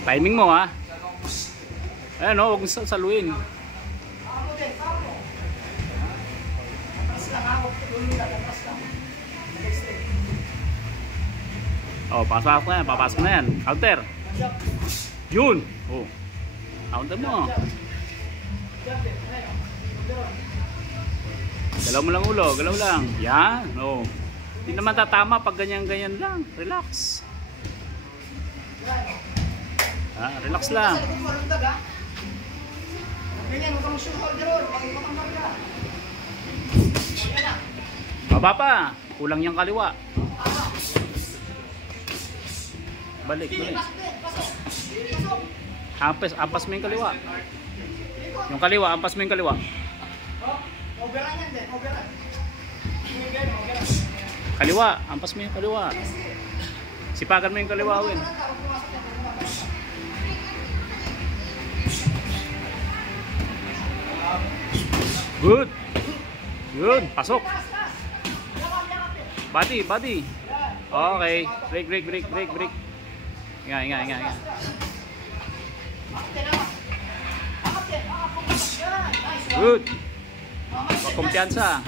Timing mo ha. Ayan o, huwag mong saluin. Oh, papasok na yan, papasok na yan. Counter. Yun. Oh. Counter mo. Galaw mo lang ulo, galaw lang. Yan. Oh. Hindi naman tatama pag ganyan-ganyan lang. Relax. Ah, relax lang. Baba pa. Kulang yung kaliwa. Balik, balik. Ampas mo yung kaliwa. Yung kaliwa, ampas mo yung kaliwa. Kaliwa, ampas mo yung kaliwa. Sipagan mo yung kaliwa, Win. Good. Good, pasok. Body, body. Okay, break. Ingat. Good. Kumpiyansa.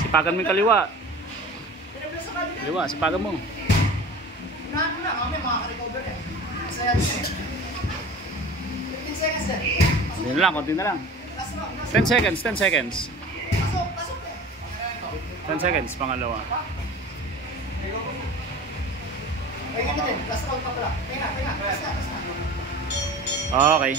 Sipagan mo yung kaliwa. Kaliwa, sipagan mo. Konti na lang. 10 seconds. 10 seconds, pangalawa. Okay.